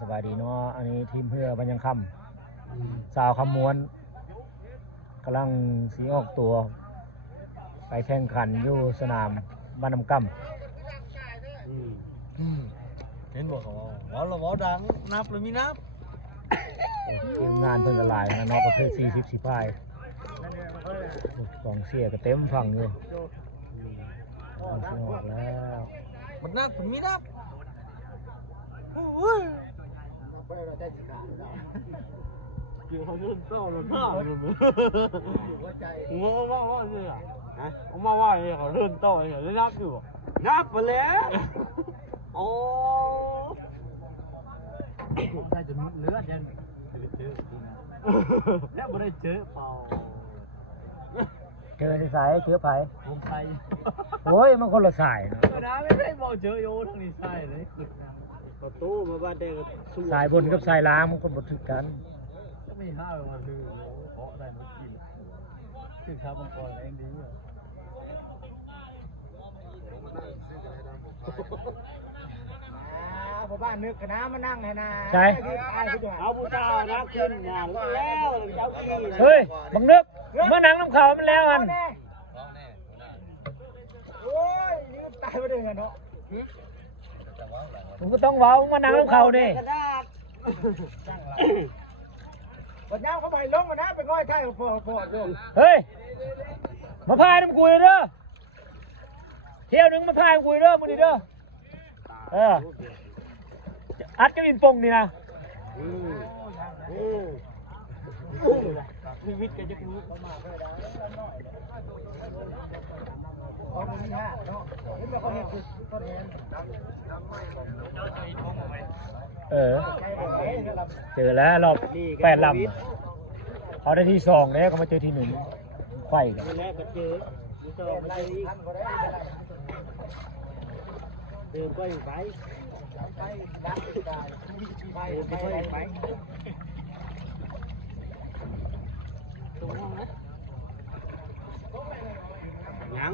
สบายดีเนาะอันนี้ทีมเพื่อบัญญังคำสาวคำม้วนกำลังสีออกตัวไปแข่งขันอยู่สนามบ้านน้ำกำเห็นบอกเขาว่าเราบอกดังนับหรือมีนับทีมงานเพิ่งกระลายนะเนาะประเภท40 10 พายกองเชียร์ก็เต็มฝั่งอยู่สีออกแล้วมันนับมีนับอยู่เขาลื่นเต้าเลยเต้าเลยหัวว่าเนี่ยฮะมาว่าเนี่ยเขาลื่นเต้าเนี่ยได้นับอยู่นับมาแล้วโอ้ได้จนเลือดยังแล้วไม่ได้เจอเปล่าเจอที่สายเจอไผ่ ผมใส่โอ้ยมันคนละสายนะไม่ได้บอกเจอโยทั้งนี้ใส่เลยประตูมาบ้านเด็กสายบนกับสายล่างมันคนบดถึกกันก็ไม่ห้าวมาคือเพราะได้มากินซึ่งชาวบางคนเองดีพอบ้านนึกคณะมานั่งให้นาใช่เอาผู้เจ้านะขึ้นงานแล้วเจ้าขี้เฮ้ยบังนึกเมื่อนังน้ำเขามันแล้วอันโอ้ยยืนตายไปเลยเนาะผมก็ต้องเว้ามานังน้ำเขาดิวันนี้เขาไปลงมานะไปง่อยใช่พอดูเฮ้ยมาพายน้ำกุยเด้อเที่ยวนึงมาพายน้ำกุยเด้อมึงดิเด้ออัดกับอินปงนี่นะชีวิตก็จะรู้เอาตรงนี้ฮะเนาะนี่เราเขาเห็นต้นเห็นเจอแล้วรอบ8 ลำเขาได้ที่2แล้วเขามาเจอที่1ไข่กันแล้วก็เจอเดินไปไปยัง